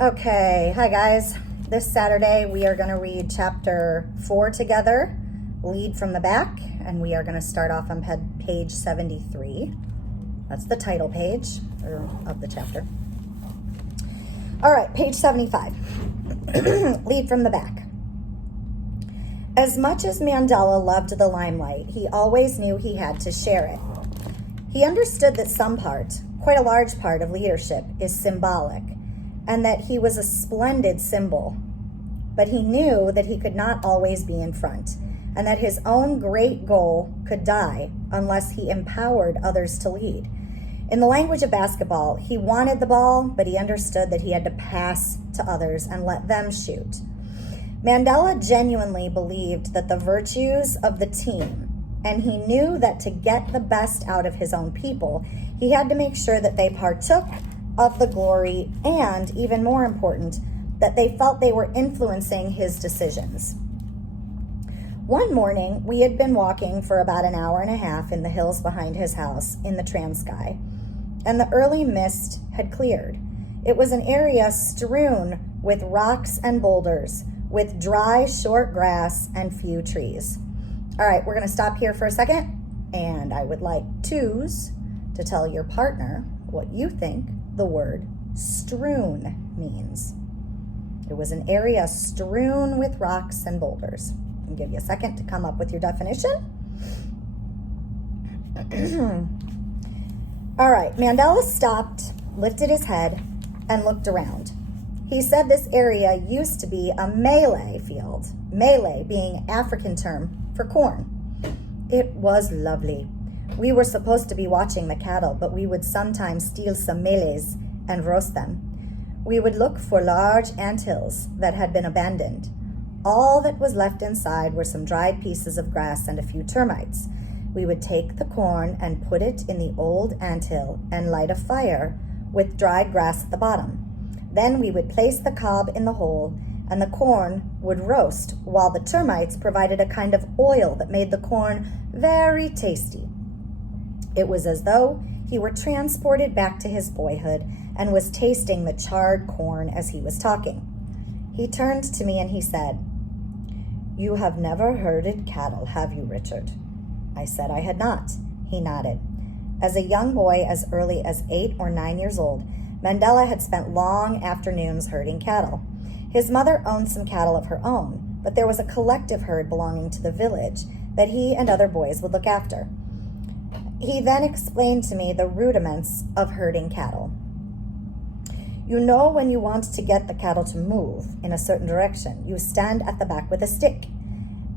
Okay, hi guys. This Saturday we are going to read chapter 4 together, Lead from the Back, and we are going to start off on page 73. That's the title page of the chapter. All right, page 75. Lead from the Back. As much as Mandela loved the limelight, he always knew he had to share it. He understood that some part, quite a large part of leadership, is symbolic, and that he was a splendid symbol. But he knew that he could not always be in front, and that his own great goal could die unless he empowered others to lead. In the language of basketball, he wanted the ball, but he understood that he had to pass to others and let them shoot. Mandela genuinely believed that the virtues of the team, and he knew that to get the best out of his own people, he had to make sure that they partook of the glory, and even more important, that they felt they were influencing his decisions. One morning, we had been walking for about an hour and a half in the hills behind his house in the Transky, and the early mist had cleared. It was an area strewn with rocks and boulders, with dry, short grass and few trees. All right, we're going to stop here for a second, and I would like twos to tell your partner what you think the word strewn means. It was an area strewn with rocks and boulders. I'll give you a second to come up with your definition. All right, Mandela stopped, lifted his head, and looked around. He said this area used to be a Malay field, Malay being African term for corn. It was lovely. We were supposed to be watching the cattle, but we would sometimes steal some melees and roast them. We would look for large anthills that had been abandoned. All that was left inside were some dried pieces of grass and a few termites. We would take the corn and put it in the old anthill and light a fire with dried grass at the bottom. Then we would place the cob in the hole, and the corn would roast while the termites provided a kind of oil that made the corn very tasty. It was as though he were transported back to his boyhood and was tasting the charred corn as he was talking. He turned to me and he said, "You have never herded cattle, have you, Richard?" I said I had not. He nodded. As a young boy, as early as 8 or 9 years old, Mandela had spent long afternoons herding cattle. His mother owned some cattle of her own, but there was a collective herd belonging to the village that he and other boys would look after. He then explained to me the rudiments of herding cattle. You know, when you want to get the cattle to move in a certain direction, you stand at the back with a stick.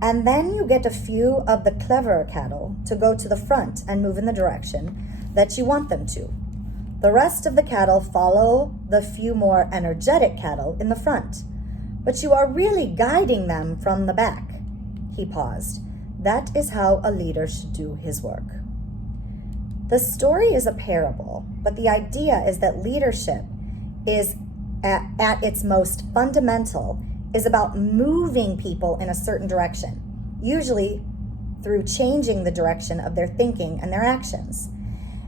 And then you get a few of the cleverer cattle to go to the front and move in the direction that you want them to. The rest of the cattle follow the few more energetic cattle in the front. But you are really guiding them from the back. He paused. That is how a leader should do his work. The story is a parable, but the idea is that leadership is at its most fundamental is about moving people in a certain direction, usually through changing the direction of their thinking and their actions.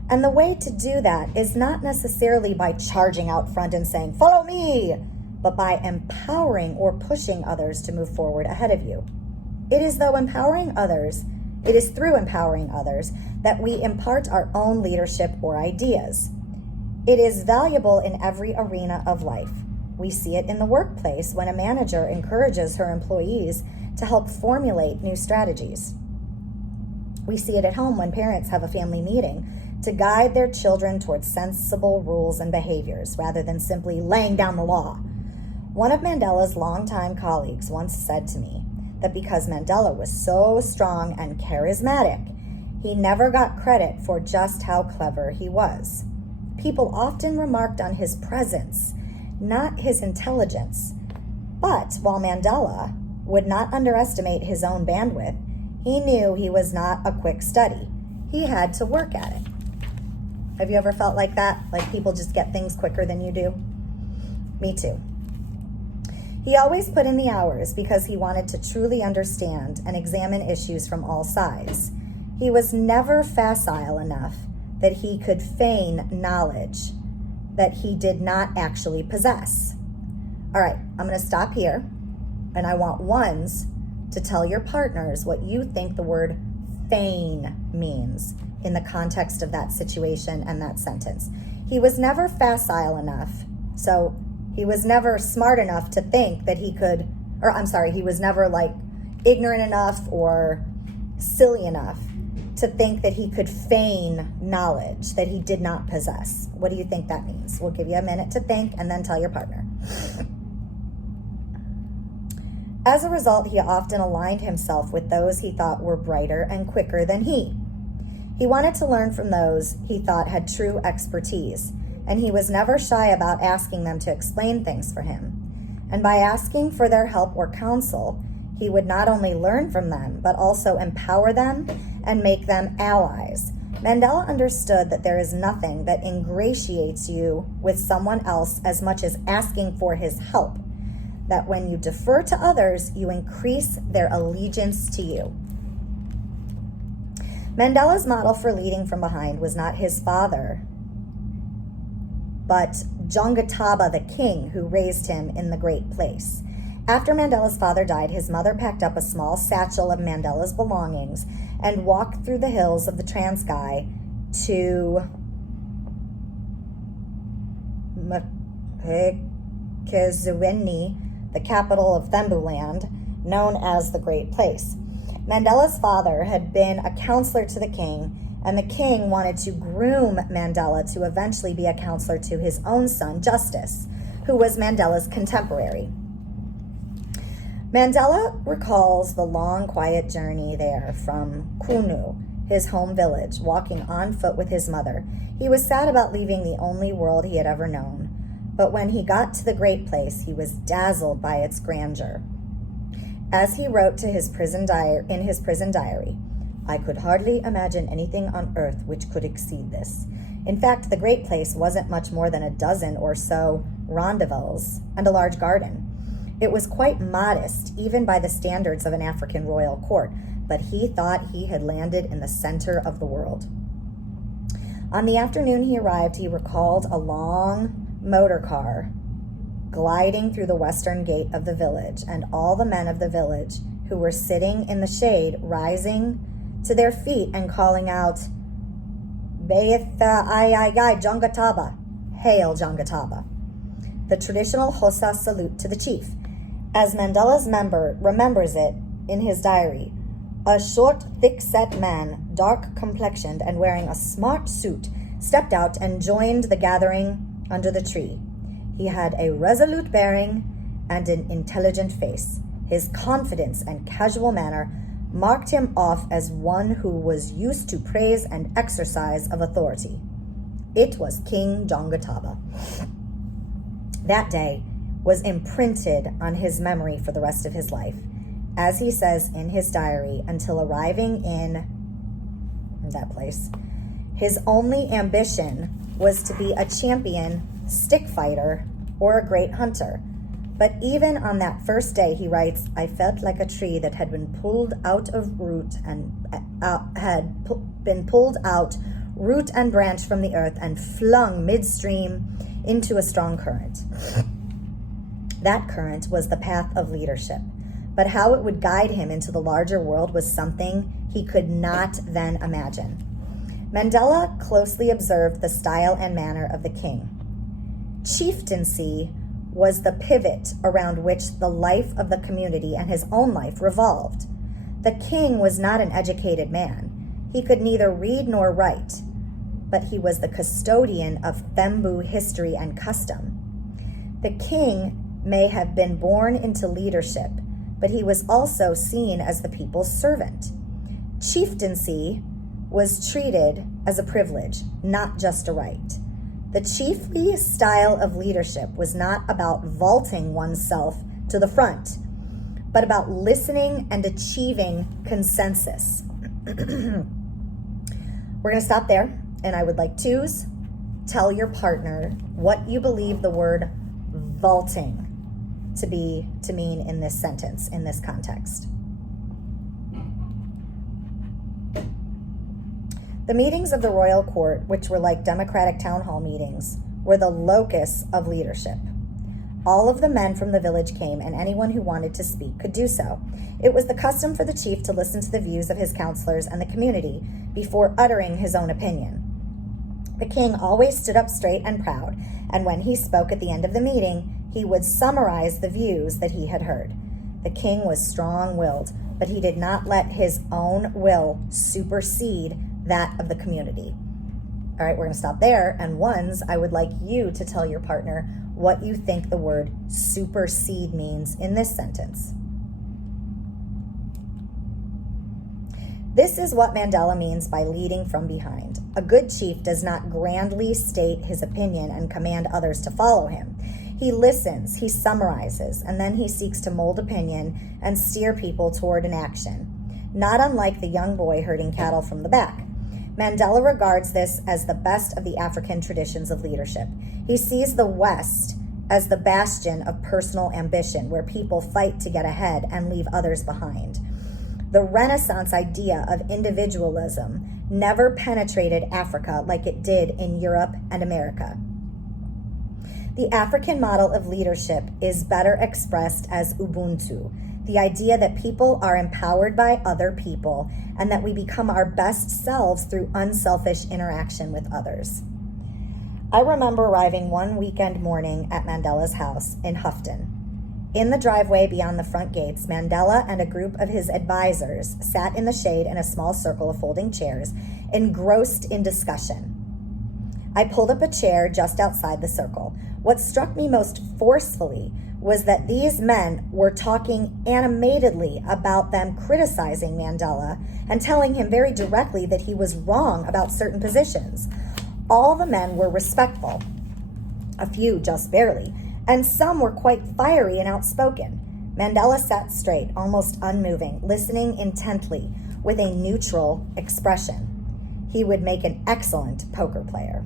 And the way to do that is not necessarily by charging out front and saying, "Follow me," but by empowering or pushing others to move forward ahead of you. It is through empowering others that we impart our own leadership or ideas. It is valuable in every arena of life. We see it in the workplace when a manager encourages her employees to help formulate new strategies. We see it at home when parents have a family meeting to guide their children towards sensible rules and behaviors rather than simply laying down the law. One of Mandela's longtime colleagues once said to me that because Mandela was so strong and charismatic, he never got credit for just how clever he was. People often remarked on his presence, not his intelligence. But while Mandela would not underestimate his own bandwidth, he knew he was not a quick study. He had to work at it. Have you ever felt like that? Like people just get things quicker than you do? Me too. He always put in the hours because he wanted to truly understand and examine issues from all sides. He was never facile enough that he could feign knowledge that he did not actually possess. All right, I'm going to stop here, and I want ones to tell your partners what you think the word feign means in the context of that situation and that sentence. He was never facile enough, so he was never smart enough to think that he could, or I'm sorry, he was never like ignorant enough or silly enough to think that he could feign knowledge that he did not possess. What do you think that means? We'll give you a minute to think and then tell your partner. As a result, he often aligned himself with those he thought were brighter and quicker than he. He wanted to learn from those he thought had true expertise, and he was never shy about asking them to explain things for him. And by asking for their help or counsel, he would not only learn from them, but also empower them and make them allies. Mandela understood that there is nothing that ingratiates you with someone else as much as asking for his help. That when you defer to others, you increase their allegiance to you. Mandela's model for leading from behind was not his father, but Jangataba the king, who raised him in the Great Place. After Mandela's father died, his mother packed up a small satchel of Mandela's belongings and walked through the hills of the Transkei to Mkeziweni, the capital of Thembuland, known as the Great Place. Mandela's father had been a counselor to the king, and the king wanted to groom Mandela to eventually be a counselor to his own son, Justice, who was Mandela's contemporary. Mandela recalls the long, quiet journey there from Kunu, his home village, walking on foot with his mother. He was sad about leaving the only world he had ever known, but when he got to the Great Place, he was dazzled by its grandeur. As he wrote to his prison diary, "I could hardly imagine anything on earth which could exceed this. In fact, the Great Place wasn't much more than a dozen or so rendezvous and a large garden. It was quite modest, even by the standards of an African royal court, but he thought he had landed in the center of the world." On the afternoon he arrived, he recalled a long motor car gliding through the western gate of the village, and all the men of the village who were sitting in the shade rising to their feet and calling out, "Beitha ay Jangataba, hail Jangataba," the traditional Xhosa salute to the chief. As Mandela's remembers it in his diary, a short, thick-set man, dark-complexioned and wearing a smart suit, stepped out and joined the gathering under the tree. He had a resolute bearing and an intelligent face. His confidence and casual manner marked him off as one who was used to praise and exercise of authority. It was King Jangataba. That day was imprinted on his memory for the rest of his life. As he says in his diary, until arriving in that place, his only ambition was to be a champion stick fighter or a great hunter. But even on that first day, he writes, "I felt like a tree that had been pulled out of root and root and branch from the earth and flung midstream into a strong current." That current was the path of leadership, but how it would guide him into the larger world was something he could not then imagine. Mandela closely observed the style and manner of the king. Chieftaincy was the pivot around which the life of the community and his own life revolved. The king was not an educated man. He could neither read nor write, but he was the custodian of Thembu history and custom. The king may have been born into leadership, but he was also seen as the people's servant. Chieftaincy was treated as a privilege, not just a right. The chiefly style of leadership was not about vaulting oneself to the front, but about listening and achieving consensus. We're going to stop there, and I would like to tell your partner what you believe the word vaulting to mean in this sentence, in this context. The meetings of the royal court, which were like democratic town hall meetings, were the locus of leadership. All of the men from the village came, and anyone who wanted to speak could do so. It was the custom for the chief to listen to the views of his counselors and the community before uttering his own opinion. The king always stood up straight and proud, and when he spoke at the end of the meeting, he would summarize the views that he had heard. The king was strong-willed, but he did not let his own will supersede that of the community. All right, we're going to stop there. And ones, I would like you to tell your partner what you think the word supersede means in this sentence. This is what Mandela means by leading from behind. A good chief does not grandly state his opinion and command others to follow him. He listens, he summarizes, and then he seeks to mold opinion and steer people toward an action, not unlike the young boy herding cattle from the back. Mandela regards this as the best of the African traditions of leadership. He sees the West as the bastion of personal ambition, where people fight to get ahead and leave others behind. The Renaissance idea of individualism never penetrated Africa like it did in Europe and America. The African model of leadership is better expressed as Ubuntu, the idea that people are empowered by other people and that we become our best selves through unselfish interaction with others. I remember arriving one weekend morning at Mandela's house in Houghton. In the driveway beyond the front gates, Mandela and a group of his advisors sat in the shade in a small circle of folding chairs, engrossed in discussion. I pulled up a chair just outside the circle. What struck me most forcefully was that these men were talking animatedly about them criticizing Mandela and telling him very directly that he was wrong about certain positions. All the men were respectful, a few just barely, and some were quite fiery and outspoken. Mandela sat straight, almost unmoving, listening intently with a neutral expression. He would make an excellent poker player.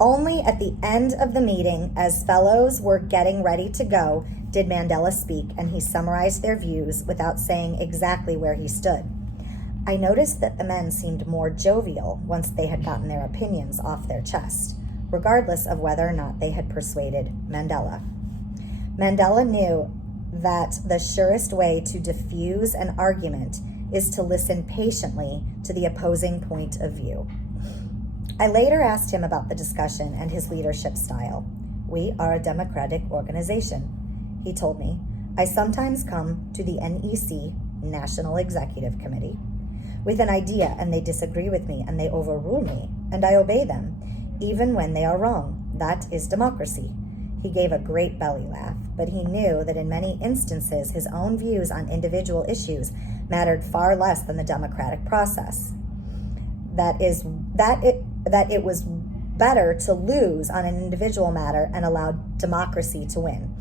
Only at the end of the meeting, as fellows were getting ready to go, did Mandela speak, and he summarized their views without saying exactly where he stood. I noticed that the men seemed more jovial once they had gotten their opinions off their chest, regardless of whether or not they had persuaded Mandela. Mandela knew that the surest way to diffuse an argument is to listen patiently to the opposing point of view. I later asked him about the discussion and his leadership style. "We are a democratic organization," he told me. "I sometimes come to the NEC, National Executive Committee, with an idea, and they disagree with me and they overrule me, and I obey them, even when they are wrong. That is democracy." He gave a great belly laugh, but he knew that in many instances his own views on individual issues mattered far less than the democratic process. That it was better to lose on an individual matter and allow democracy to win.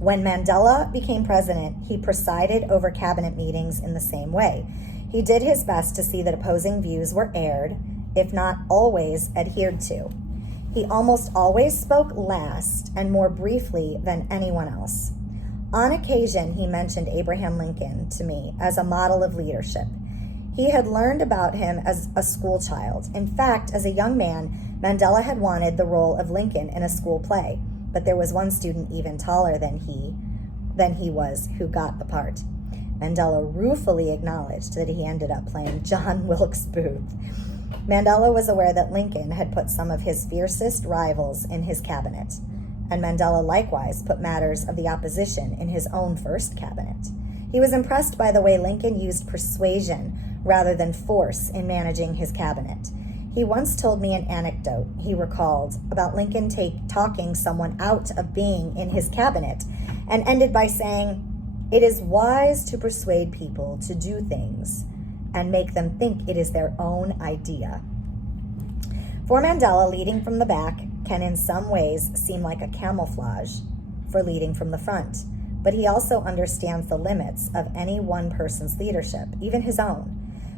When Mandela became president, he presided over cabinet meetings in the same way. He did his best to see that opposing views were aired, if not always adhered to. He almost always spoke last and more briefly than anyone else. On occasion, he mentioned Abraham Lincoln to me as a model of leadership. He had learned about him as a school child. In fact, as a young man, Mandela had wanted the role of Lincoln in a school play, but there was one student even taller than he was who got the part. Mandela ruefully acknowledged that he ended up playing John Wilkes Booth. Mandela was aware that Lincoln had put some of his fiercest rivals in his cabinet, and Mandela likewise put matters of the opposition in his own first cabinet. He was impressed by the way Lincoln used persuasion rather than force in managing his cabinet. He once told me an anecdote he recalled about Lincoln talking someone out of being in his cabinet, and ended by saying, "It is wise to persuade people to do things and make them think it is their own idea." For Mandela, leading from the back can in some ways seem like a camouflage for leading from the front, but he also understands the limits of any one person's leadership, even his own.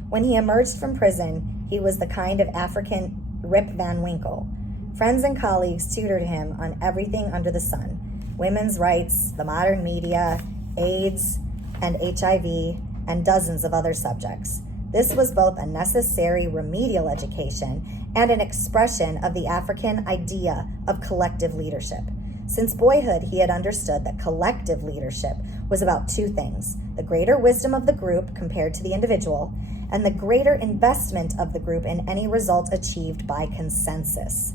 When he emerged from prison, he was the kind of African Rip Van Winkle. Friends and colleagues tutored him on everything under the sun: women's rights, the modern media, AIDS and HIV, and dozens of other subjects. This was both a necessary remedial education and an expression of the African idea of collective leadership. Since boyhood, he had understood that collective leadership was about two things: the greater wisdom of the group compared to the individual, and the greater investment of the group in any result achieved by consensus.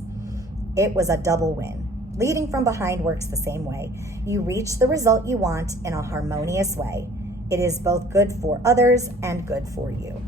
It was a double win. Leading from behind works the same way. You reach the result you want in a harmonious way. It is both good for others and good for you.